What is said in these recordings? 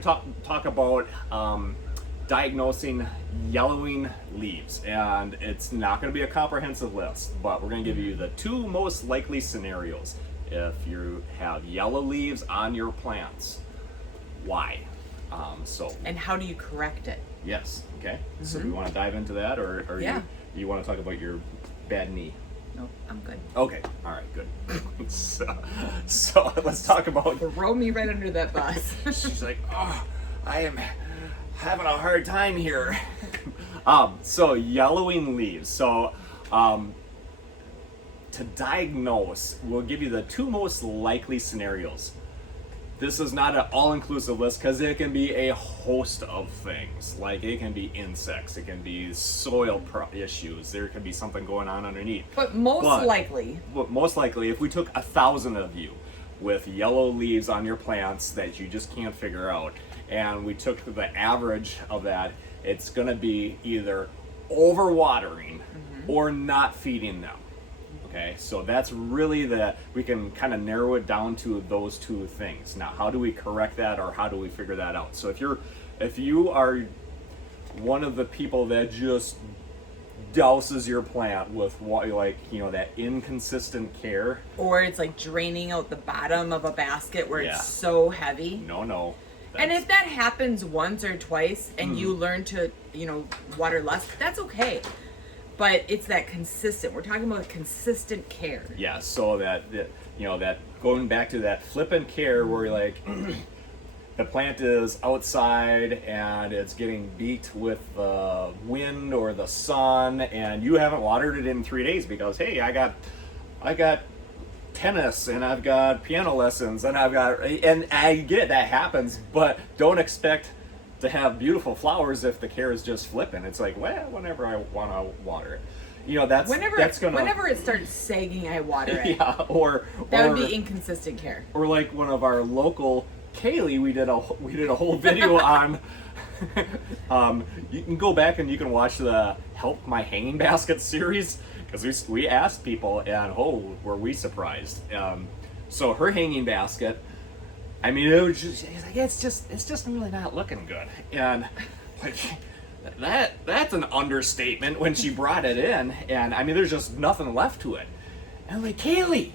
going to talk about diagnosing yellowing leaves, and it's not going to be a comprehensive list, but we're going to give you the 2 most likely scenarios if you have yellow leaves on your plants. Why? And how do you correct it? Yes. Okay. So do you want to dive into that, or Yeah. you want to talk about your bad knee? No, I'm good. Okay. All right. Good. so let's talk about. Throw me right under that bus. She's like, oh, I am having a hard time here. So yellowing leaves. So to diagnose, we'll give you the 2 most likely scenarios. This is not an all-inclusive list because it can be a host of things. Like it can be insects, it can be soil issues, there can be something going on underneath. But most likely, if we took 1,000 of you with yellow leaves on your plants that you just can't figure out, and we took the average of that, it's going to be either overwatering or not feeding them. Okay, so that's really we can kind of narrow it down to those 2 things. Now, how do we correct that, or how do we figure that out? So if you are one of the people that just douses your plant with that inconsistent care, or it's like draining out the bottom of a basket where it's so heavy. No. And if that happens once or twice and you learn to, water less, that's okay. But it's that consistent. We're talking about consistent care. Yeah, so that going back to that flippant care where you're like the plant is outside and it's getting beat with the wind or the sun, and you haven't watered it in 3 days because hey, I got tennis and I've got piano lessons and I get that happens, but don't expect to have beautiful flowers if the care is just flipping. It's like, well, whenever I want to water it, whenever it starts sagging, I water it. Yeah, that would be inconsistent care. Or like one of our local Kaylee, we did a whole video on. You can go back and you can watch the Help My Hanging Basket series, because we asked people, and were we surprised. So her hanging basket, I mean, it was just, it's just really not looking good. And like that's an understatement when she brought it in, and I mean, there's just nothing left to it. And I'm like, Kaylee,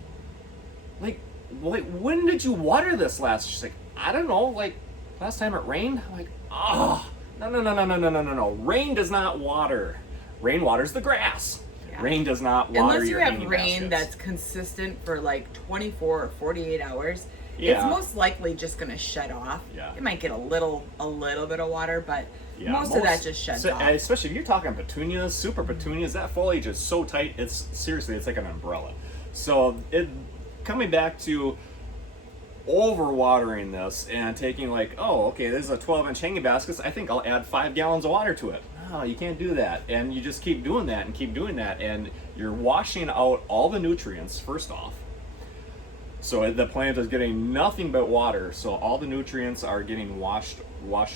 like when did you water this last? She's like, I don't know, like last time it rained. I'm like, oh, no. Rain does not water. Rain waters the grass. Yeah. Rain does not water unless your you have hanging rain baskets. That's consistent for like 24 or 48 hours. Yeah. It's most likely just going to shut off. Yeah. It might get a little bit of water, but most of that just shuts off. Especially if you're talking petunias, super petunias, that foliage is so tight, it's like an umbrella. So coming back to overwatering this and taking like, oh, okay, this is a 12-inch hanging basket, I think I'll add 5 gallons of water to it. No, you can't do that. And you just keep doing that, and you're washing out all the nutrients, first off. So the plant is getting nothing but water, so all the nutrients are getting washed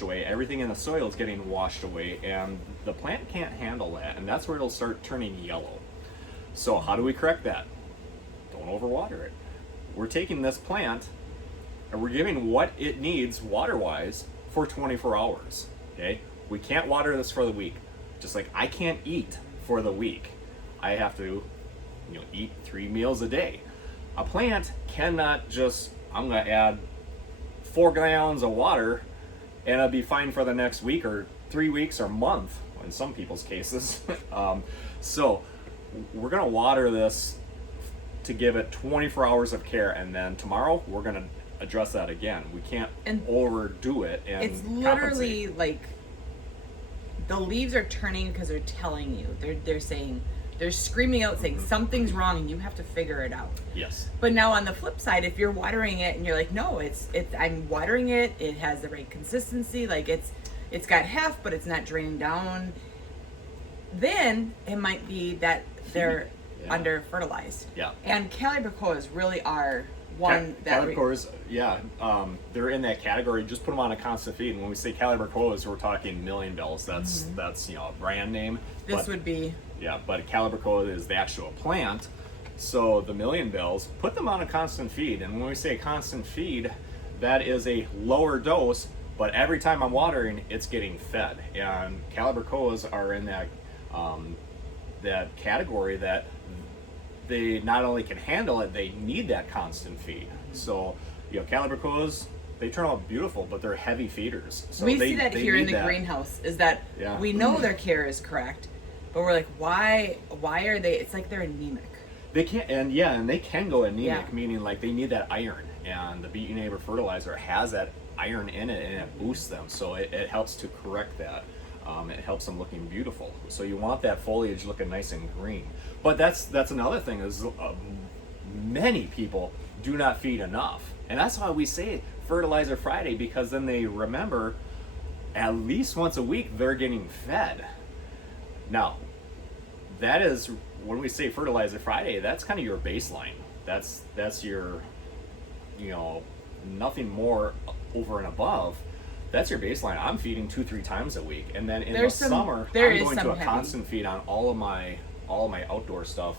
away. Everything in the soil is getting washed away, and the plant can't handle that, and that's where it'll start turning yellow. So how do we correct that? Don't overwater it. We're taking this plant and we're giving what it needs water-wise for 24 hours, okay? We can't water this for the week. Just like I can't eat for the week. I have to eat 3 meals a day. A plant cannot just, I'm going to add 4 gallons of water and it'll be fine for the next week or 3 weeks or month in some people's cases. So we're going to water this to give it 24 hours of care, and then tomorrow we're going to address that again. We can't overdo it and it's literally compensate. Like the leaves are turning because they're telling you. They're saying, they're screaming out saying something's wrong and you have to figure it out. Yes. But now on the flip side, if you're watering it and you're like, no, it's I'm watering it, it has the right consistency, like it's got heft but it's not draining down, then it might be that they're under fertilized. Yeah. And calibrachoas really are one calibrachoas, they're in that category. Just put them on a constant feed. And when we say calibrachoas, we're talking million bells. That's a brand name. This would be. Yeah, but a calibrachoa is the actual plant. So the million bells, put them on a constant feed. And when we say constant feed, that is a lower dose But every time I'm watering, it's getting fed. And calibrachoas are in that that category that they not only can handle it, they need that constant feed. So, calibrachoas, they turn out beautiful, but they're heavy feeders. So we they, see that they here in need the that. greenhouse, is that Yeah. we know their care is correct, but we're like, why are they, it's like they're anemic. They can, and they can go anemic, Yeah. meaning like they need that iron. And the Beat Your Neighbor fertilizer has that iron in it, and it boosts them. So it helps to correct that. It helps them looking beautiful. So you want that foliage looking nice and green. But that's another thing is many people do not feed enough, and that's why we say Fertilizer Friday, because then they remember at least once a week they're getting fed. Now, that is when we say Fertilizer Friday. That's kind of your baseline. That's your, nothing more over and above. That's your baseline. I'm feeding 2-3 times a week, and then in the summer, I'm going to a constant feed on all of my outdoor stuff.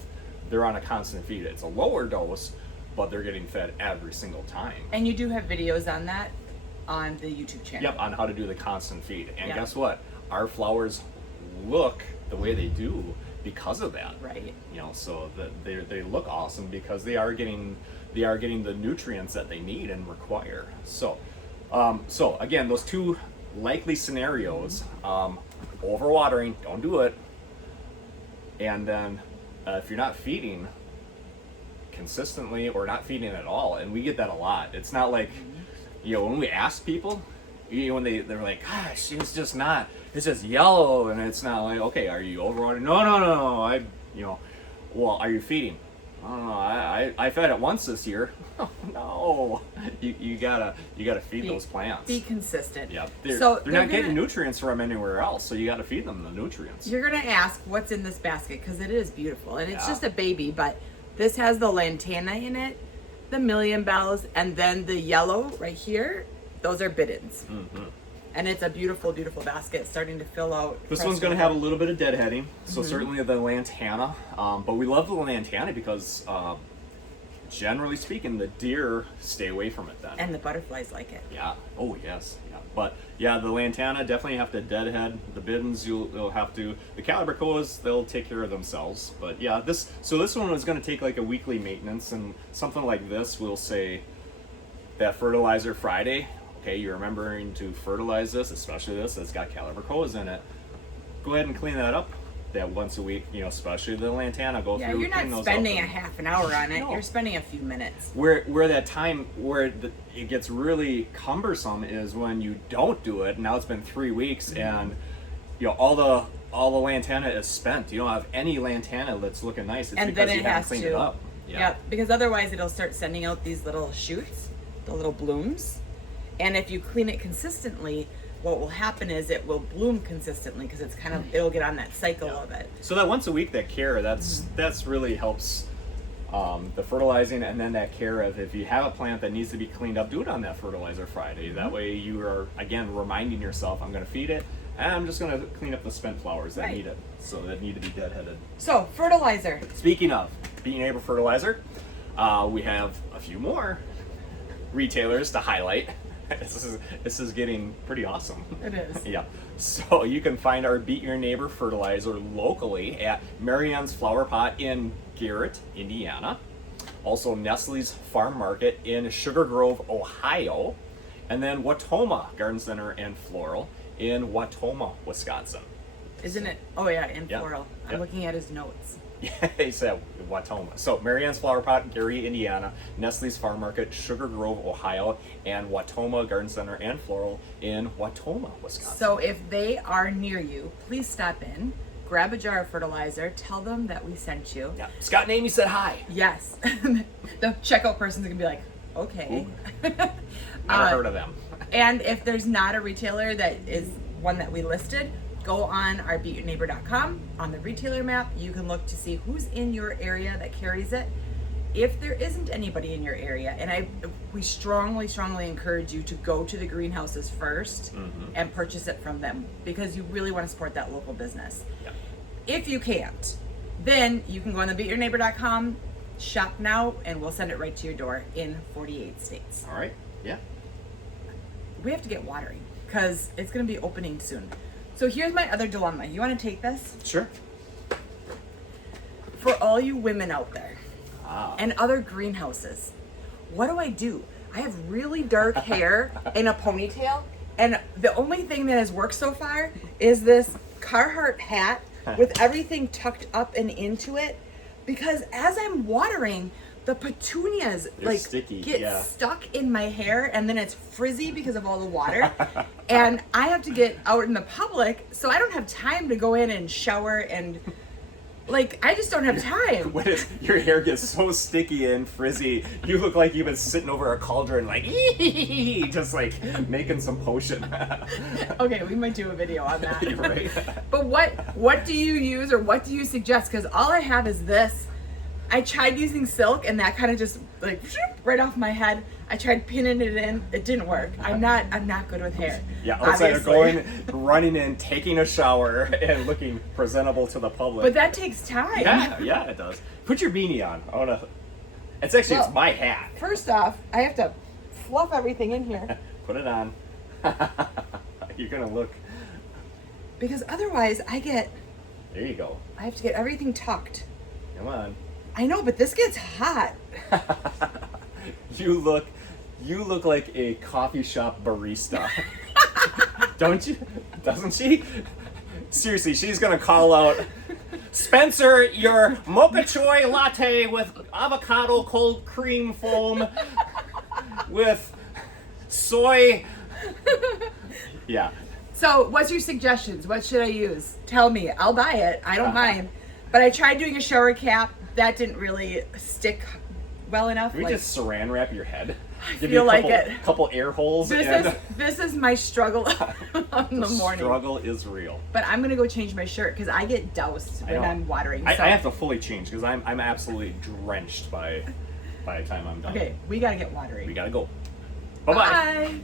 They're on a constant feed. It's a lower dose, but they're getting fed every single time. And you do have videos on that on the YouTube channel. Yep, on how to do the constant feed. And Yep. guess what? Our flowers look the way they do because of that. Right. So they look awesome because they are getting the nutrients that they need and require. So again, those two likely scenarios: overwatering, don't do it, and then if you're not feeding consistently or not feeding at all, and we get that a lot. It's not like, when we ask people, when they're like, gosh, it's just yellow, and it's not like, okay, are you overwatering? No, well, are you feeding? Oh, I fed it once this year. No, you gotta feed those plants. Be consistent. Yeah, they're they're not getting nutrients from anywhere else, so you gotta feed them the nutrients. You're gonna ask what's in this basket, because it is beautiful, and it's Yeah. just a baby, but this has the lantana in it, the million bells, and then the yellow right here. Those are biddens. Mm-hmm. And it's a beautiful, beautiful basket starting to fill out. This one's going to have a little bit of deadheading, so certainly the lantana. But we love the lantana because, generally speaking, the deer stay away from it then. And the butterflies like it. Yeah. Oh, yes. Yeah. But yeah, the lantana definitely have to deadhead. The biddens you'll have to. The calibrachoas, they'll take care of themselves. But yeah, this one was going to take like a weekly maintenance, and something like this, we'll say that Fertilizer Friday. Okay, you're remembering to fertilize this, especially this that's got calibrachoas in it. Go ahead and clean that up that once a week, especially the lantana. Go Yeah, through. you're clean not those spending up a half an hour on it. No. You're spending a few minutes. Where that time where it gets really cumbersome is when you don't do it. Now it's been 3 weeks, and all the lantana is spent. You don't have any lantana that's looking nice. It's And because then you it haven't has cleaned to. it up. Yeah, because otherwise it'll start sending out these little shoots, the little blooms. And if you clean it consistently, what will happen is it will bloom consistently, because it's it'll get on that cycle of it. So that once a week, that care, that's really helps the fertilizing, and then that care of if you have a plant that needs to be cleaned up, do it on that Fertilizer Friday. That way you are, again, reminding yourself, I'm going to feed it, and I'm just going to clean up the spent flowers that Right. need it, so that need to be deadheaded. So, fertilizer. Speaking of Beat Your Neighbor Fertilizer, we have a few more retailers to highlight. This is getting pretty awesome. It is. Yeah. So you can find our Beat Your Neighbor Fertilizer locally at Maryann's Flower Pot in Garrett, Indiana. Also Nestley's Farm Market in Sugar Grove, Ohio. And then Wautoma Garden Center and Floral in Wautoma, Wisconsin. Isn't it? Oh, yeah, in Yeah. Floral. I'm Yeah. looking at his notes. Yeah, he said Wautoma. So Maryann's Flower Pot, Gary, Indiana, Nestle's Farm Market, Sugar Grove, Ohio, and Wautoma Garden Center and Floral in Wautoma, Wisconsin. So if they are near you, please stop in, grab a jar of fertilizer, tell them that we sent you. Yeah, Scott and Amy said hi. Yes. The checkout person's gonna be like, okay. Never heard of them. And if there's not a retailer that is one that we listed, go on our beatyourneighbor.com. On the retailer map, you can look to see who's in your area that carries it. If there isn't anybody in your area, and we strongly, strongly encourage you to go to the greenhouses first and purchase it from them, because you really want to support that local business. Yeah. If you can't, then you can go on the beatyourneighbor.com, shop now, and we'll send it right to your door in 48 states. All right. Yeah. We have to get watering. because it's going to be opening soon. So here's my other dilemma. You want to take this? Sure. For all you women out there and other greenhouses, what do? I have really dark hair in a ponytail, and the only thing that has worked so far is this Carhartt hat with everything tucked up and into it, because as I'm watering, the petunias sticky, get stuck in my hair, and then it's frizzy because of all the water. And I have to get out in the public, so I don't have time to go in and shower, and I just don't have time. When your hair gets so sticky and frizzy, you look like you've been sitting over a cauldron, just making some potion. Okay, we might do a video on that. You're right. But what do you use, or what do you suggest? Because all I have is this. I tried using silk, and that kind of just right off my head. I tried pinning it in. It didn't work. I'm not good with hair. Yeah, outside of running in, taking a shower, and looking presentable to the public. But that takes time. Yeah, it does. Put your beanie on. It's my hat. First off, I have to fluff everything in here. Put it on. You're gonna look. Because otherwise, There you go. I have to get everything tucked. Come on. I know, but this gets hot. You look like a coffee shop barista. Don't you? Doesn't she? Seriously, she's gonna call out, Spencer, your mocha choy latte with avocado cold cream foam with soy. Yeah. So, what's your suggestions? What should I use? Tell me. I'll buy it. I don't mind. But I tried doing a shower cap. That didn't really stick well enough. Can we just saran wrap your head? Give feel you like a couple air holes. This is my struggle in the morning. Struggle is real. But I'm gonna go change my shirt because I get doused when I'm watering. I have to fully change because I'm absolutely drenched by the time I'm done. Okay, we gotta get watering. We gotta go. Bye-bye. Bye.